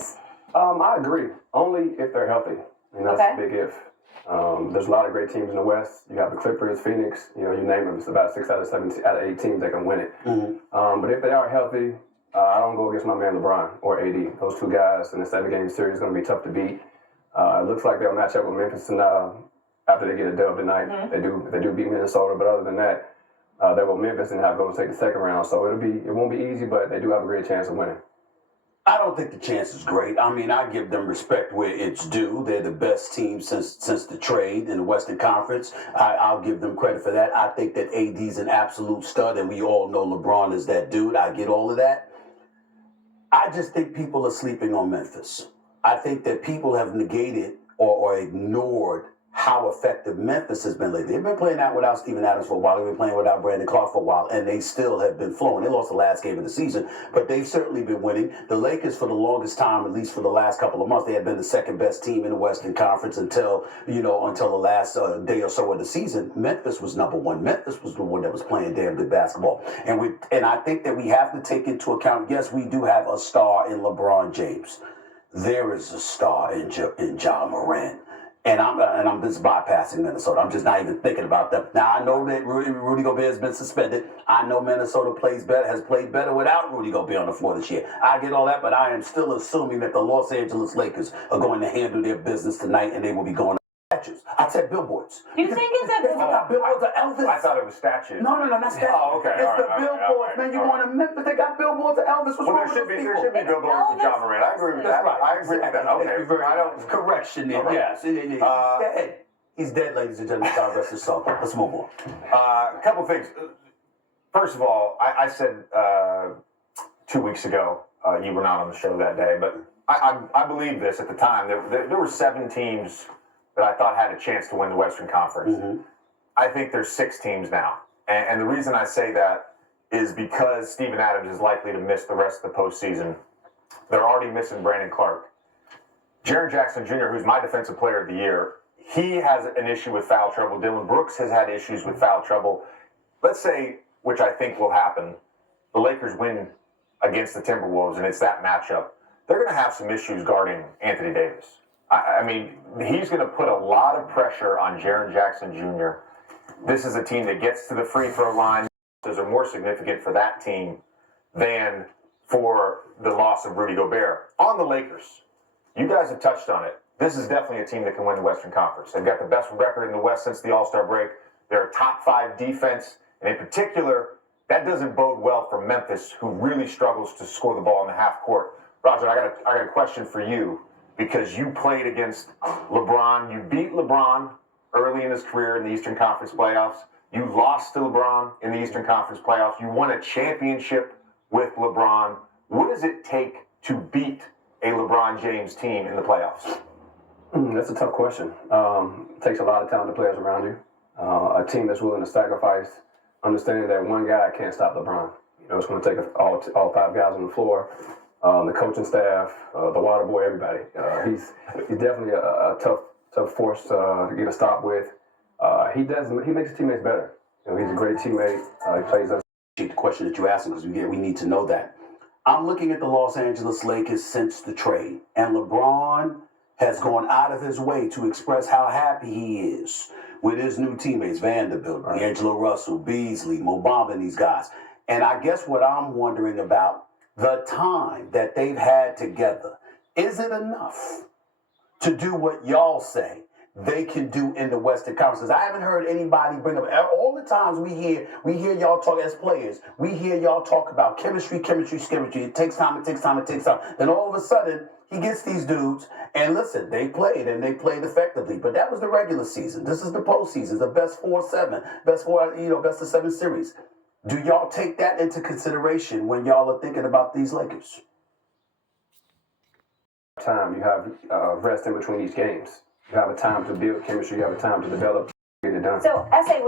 Memphis? I agree. Only if they're healthy. That's a big if. There's a lot of great teams in the West. You have the Clippers, Phoenix. You name them. It's about 6 out of 7 out of 8 teams that can win it. Mm-hmm. But if they are healthy, I don't go against my man LeBron or AD. Those two guys in the 7-game series is going to be tough to beat. It looks like they'll match up with Memphis after they get a dub tonight. Mm-hmm. They do beat Minnesota, but other than that, they will Memphis and have Golden State the second round. So it won't be easy, but they do have a great chance of winning. I don't think the chance is great. I mean, I give them respect where it's due. They're the best team since the trade in the Western Conference. I'll give them credit for that. I think that AD's an absolute stud, and we all know LeBron is that dude. I get all of that. I just think people are sleeping on Memphis. I think that people have negated or ignored how effective Memphis has been lately. They've been playing out without Steven Adams for a while. They've been playing without Brandon Clark for a while, and they still have been flowing. They lost the last game of the season, but they've certainly been winning. The Lakers, for the longest time, at least for the last couple of months, they had been the second best team in the Western Conference until the last day or so of the season. Memphis was number one. Memphis was the one that was playing damn good basketball. And I think that we have to take into account, yes, we do have a star in LeBron James. There is a star in Ja Morant. And I'm just bypassing Minnesota. I'm just not even thinking about them. Now, I know that Rudy Gobert has been suspended. I know Minnesota has played better without Rudy Gobert on the floor this year. I get all that, but I am still assuming that the Los Angeles Lakers are going to handle their business tonight, and they will be going to statues. I said billboards. You think it's a billboards of Elvis? I thought it was statues. No, not statues. Oh, okay. It's the billboards, man. You going to Memphis? They got billboards of Elvis. What's wrong with those people? There should be billboards of John Moran. I agree with that. Right. I agree with that. Okay. I don't. Correction there. Okay. Yes. He's dead. He's dead, ladies and gentlemen. God rest his soul. Let's move on. A couple things. First of all, I said 2 weeks ago, you were not on the show that day, but I believe this at the time. There were 7 teams that I thought had a chance to win the Western Conference. Mm-hmm. I think there's 6 teams now. And the reason I say that is because Steven Adams is likely to miss the rest of the postseason. They're already missing Brandon Clark. Jaren Jackson Jr., who's my Defensive Player of the Year, he has an issue with foul trouble. Dylan Brooks has had issues with foul trouble. Let's say, which I think will happen, the Lakers win against the Timberwolves, and it's that matchup. They're going to have some issues guarding Anthony Davis. I mean, he's going to put a lot of pressure on Jaren Jackson Jr. This is a team that gets to the free throw line. Those are more significant for that team than for the loss of Rudy Gobert. On the Lakers, you guys have touched on it. This is definitely a team that can win the Western Conference. They've got the best record in the West since the All-Star break. They're a top 5 defense. And in particular, that doesn't bode well for Memphis, who really struggles to score the ball in the half court. Roger, I got a question for you. Because you played against LeBron. You beat LeBron early in his career in the Eastern Conference playoffs. You lost to LeBron in the Eastern Conference playoffs. You won a championship with LeBron. What does it take to beat a LeBron James team in the playoffs? That's a tough question. It takes a lot of talented players around you. A team that's willing to sacrifice, understanding that one guy can't stop LeBron. It's going to take all 5 guys on the floor. The coaching staff, the water boy, everybody. He's definitely a tough force to get a stop with. He makes his teammates better. He's a great teammate. He plays us. The question that you asked because we need to know that. I'm looking at the Los Angeles Lakers since the trade, and LeBron has gone out of his way to express how happy he is with his new teammates, Vanderbilt, D'Angelo Russell, Beasley, Mo Bamba, and these guys. And I guess what I'm wondering about, the time that they've had together, is it enough to do what y'all say they can do in the Western Conference? I haven't heard anybody bring up, all the times we hear y'all talk as players, we hear y'all talk about chemistry. It takes time. Then all of a sudden, he gets these dudes, and listen, they played effectively, but that was the regular season. This is the postseason, the best 4-7, best of 7 series. Do y'all take that into consideration when y'all are thinking about these Lakers? Time you have rest in between each games. You have a time to build chemistry. You have a time to develop. Get it done. So, S.A.,